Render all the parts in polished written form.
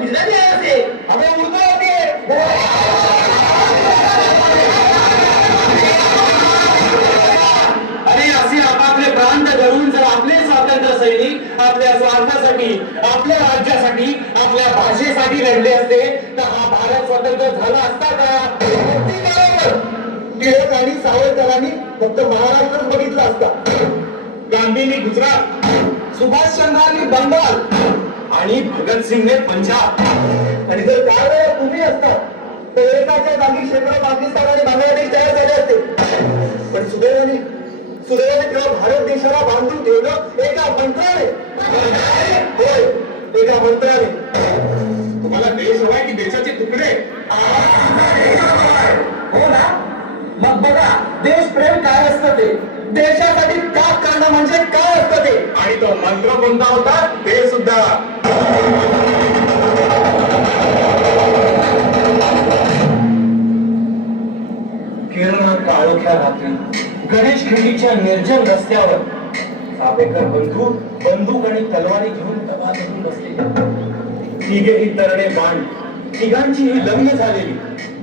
गुजराती आया से हमें उर्दू आती है। अरे असे आपापले प्रांत धरून जर आपले स्वातंत्र्य सैनिक आपल्या स्वार्थासाठी आपल्या राज्यासाठी आपल्या भाषेसाठी लढले असते तर हा भारत स्वतंत्र झाला असता का? अगदी बरोबर. टिळक आणि सावरकरांनी फक्त महाराष्ट्रच बघितला असता, गांधींनी गुजरात, सुभाषचंद्रांनी बंगाल आणि भगतसिंगने पंजाब. आणि जर त्यावेळेला तुम्ही असतात तर एकाच्या जागी शेकडो पाकिस्तान आणि बांगलादेश तयार झाले असते. पण सुदैवाने तेव्हा भारत देशाला बांधून ठेवलं एका मंत्राने. होय, एका मंत्राने. तुम्हाला देश हवाय की देशाचे तुकडे? हो ना. मग बघा देशप्रेम काय असतं ते, देशासाठी त्याग करणं म्हणजे काय असतं ते, आणि तो मंत्र कोणता होता ते सुद्धा. किरण काळोख्या रात्री गणेश खिंडीच्या निर्जन रस्त्यावर सापेकर बंधू बंदूक आणि तलवारी घेऊन तबा धरून बसले. तिघेही तरणे बाण, तिघांची ही लग्न झालेली,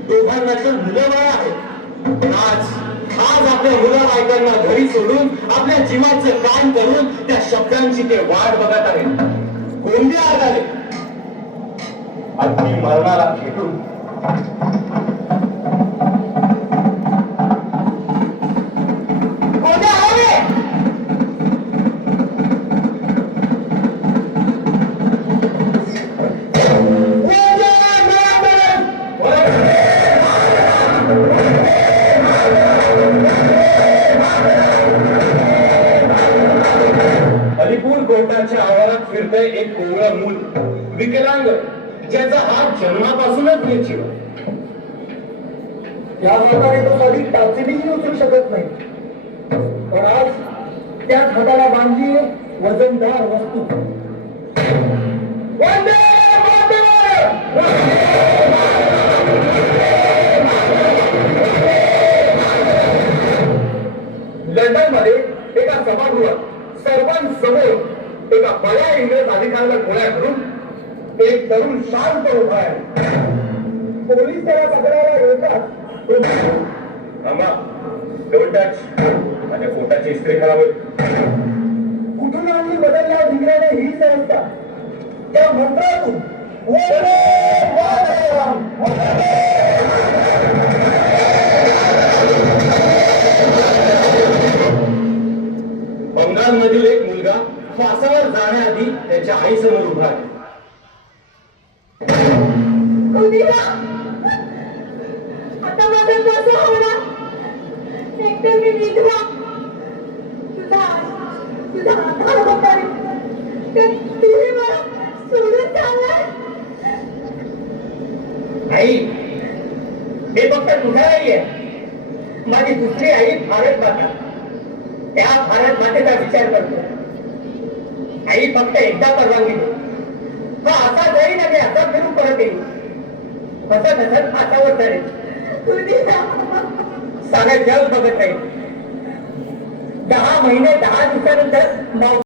दोघांना तर मुलं बाळ आहेत. पण आज आपल्या मुलं बायकांना घरी सोडून आपल्या जीवाचं काम करून त्या शब्दांची ते वाट बघत आहेत. कोणते आग आले अगदी मरणाला खेटून. कोर्टाच्या आवारात फिरतंय एक कोवळं मूल, विकलांग, ज्याचा हात जन्मापासूनच निर्जीव. या हाताने तो कधी टाचणीही उचलू शकत नाही. पण आज त्याच हाताला बांधली वजनदार वस्तू. लंडन मध्ये एका सभागृहात सर्वांसमोर एका बड्या इंग्रज अधिकाऱ्याला गोळ्या करून एक तरुण शांत उभा आहे. पोलीस त्याला पकडायला येतात. माझ्या पोटाची इस्त्री खराब होईल. कुठून आणली बदलल्या इंग्रजाने ही संस्था त्या मंत्रातून बंगालमधील एक मुलगा फासावर जाण्याआधी त्याच्या आईसमोर उभा आहे. आता माझं कसं होणार? एकतर मी विधवा, तुझा आधार होता रे, तर तुम्ही मला सोडून चाललाय. आई, हे फक्त तुझ्या आई आहे. माझी दुसरी आई भारत माता, त्या भारत मातेचा विचार करतो. आई फक्त एकदा परवानगी दे. हा असा जाईल आणि असा फिरून परत येईल. हसत हसत हातावर चालेल. सारा जग बघत राहील. 10 महिने 10 दिवसानंतर